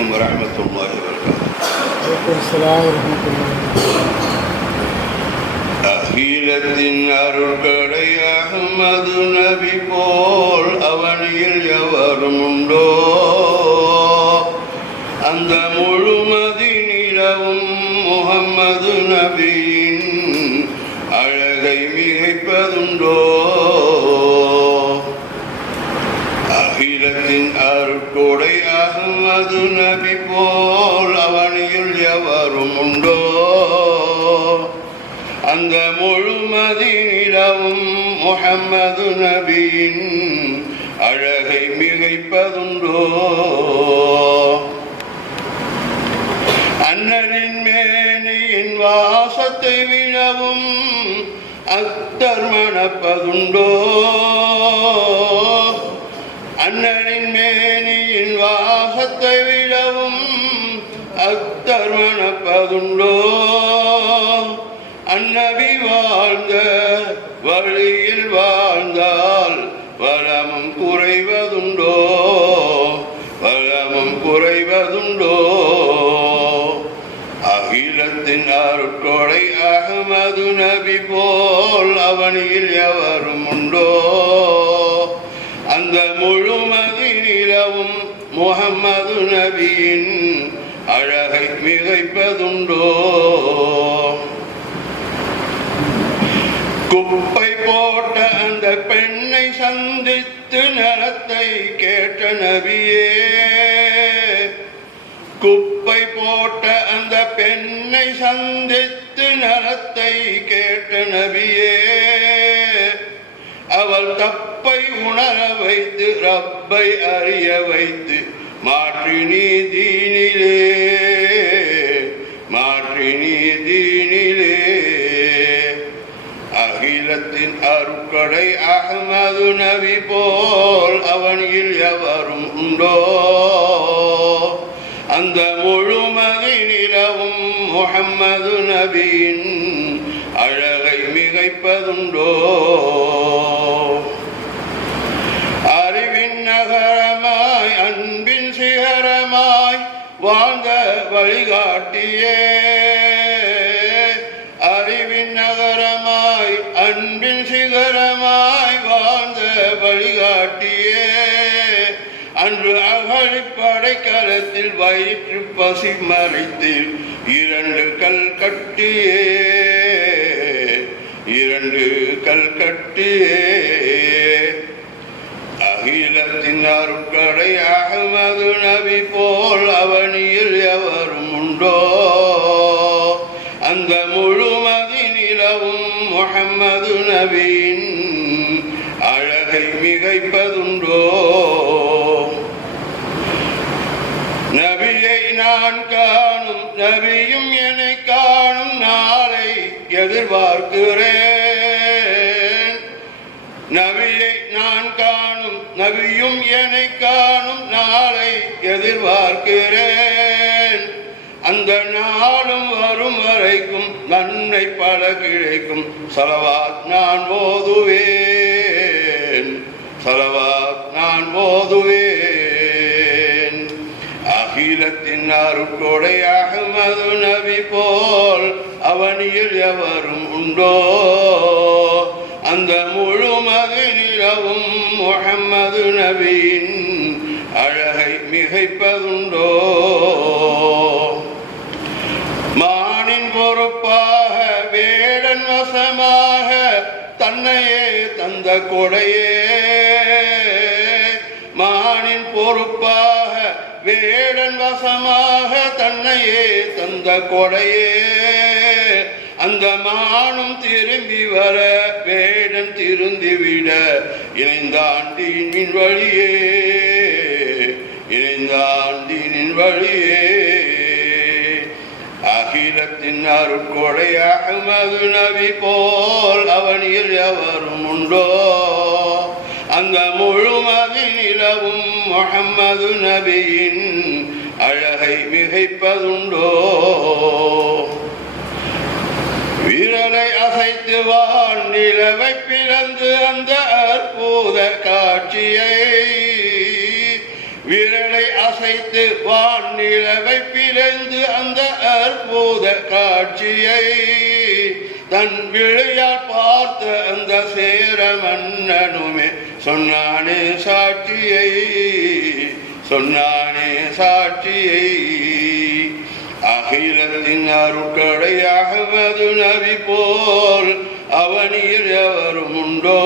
عليكم ورحمة الله وبركاته عليكم السلام ورحمة الله அகிலத்தின் அருள்கடை அகமது நபி போல் அவனில் எவரும் உண்டோ அந்த முழுமதி நிலவும் முகம்மது நபியின் அழகை மிகைப்பதுண்டோ அகிலத்தின் அருட்கொடை அகமது நபி போல் அவனில் எவரும் உண்டோ? அந்த முழுமதி நிலவும் முகம்மது நபியின் அழகை மிகைப்பதுண்டோ? அண்ணனின் மேனியின் வாசத்தை விழவும் அத்தர் மணப்பதுண்டோ? அண்ணனின் மேனி மேனியின் வாசத்தை விழவும் அத்தர் அன்னவி வாழ்ந்த வழியில் வாழ்ந்தால் வளமும் குறைவதுண்டோ? வளமும் குறைவதுண்டோ? அகிலத்தின் அருட்கொடை அகமது நபி போல் அவனில் எவரும் உண்டோ? அந்த முழுமதி நிலவும் முகம்மது நபியின் அழகை மிகைப்பதுண்டோ? குப்பை போட்ட அந்த பெண்ணை சந்தித்து நலத்தை கேட்ட நபியே குப்பை போட்ட அந்த பெண்ணை சந்தித்து நலத்தை கேட்ட நபியே அவள் தப்பு ரப்பை உணர வைத்து ரப்பை அறிய வைத்து மாற்றி நீதினிலே மாற்றி நீதினிலே அகிலத்தின் அருக்கடை அகமது நபி போல் அவனில் எவரும் உண்டோ? அந்த முழுமதி நிலவும் முகம்மது நபியின் அழகை மிகைப்பதுண்டோ? வாழ்ந்த வழிகாட்டியே. அறிவின் நகரமாய் அன்பின் சிகரமாய் வாழ்ந்த வழிகாட்டியே. அன்று அகழிப்படை களத்தில் வயிற்று பசி மறைத்தில் இரண்டு கல் கட்டியே. இரண்டு கல் கட்டியே. அகிலத்தின் அருட்கடை அகமது நபி போல நவீன் அழகை மிகைப்பதுண்டோ? நபியை நான் காணும் நபியும் என்னை காணும் நாளை எதிர்பார்க்கிறேன். நபியை நான் காணும் நபியும் என்னை காணும் நாளை எதிர்பார்க்கிறேன். அந்த நாளும் வரும் வரைக்கும் நன்மை பல கிடைக்கும் சலவாத் நான் ஓதுவேன். சலவாத் நான் ஓதுவேன். அகிலத்தின் அருட்கொடை அகமது நபி போல் அவனியில் எவரும் உண்டோ? அந்த முழு மகிழவும் முகமது நபியின் அழகை மிகைப்பதுண்டோ? கொடையே. மானின் பொறுப்பாக வேடன் வசமாக தன்னையே தந்த கொடையே. அந்த மானும் திரும்பி வர வேடன் திருந்திவிட இணைந்தாண்டின் வழியே. இணைந்தாண்டின் வழியே. அகிலத்தின் அருட்கொடை அகமது நபி போல் அவனில் எவரும் உண்டோ? அந்த முழுமதி நிலவும் முகம்மது நபியின் அழகை மிகைப்பதுண்டோ? விரலை அசைத்து வான் நிலவை பிளந்து அந்த அற்புத காட்சியை அசைத்து வான் நிலவை பிளந்து அந்த அற்புத காட்சியை தன் விழையால் பார்த்த அந்த சேர மன்னனுமே சொன்னானே சாட்சியை சொன்னானே சாட்சியை. அகிலத்தின் அருட்கடை அகமது நபி போல் அவனில் எவரும் உண்டோ?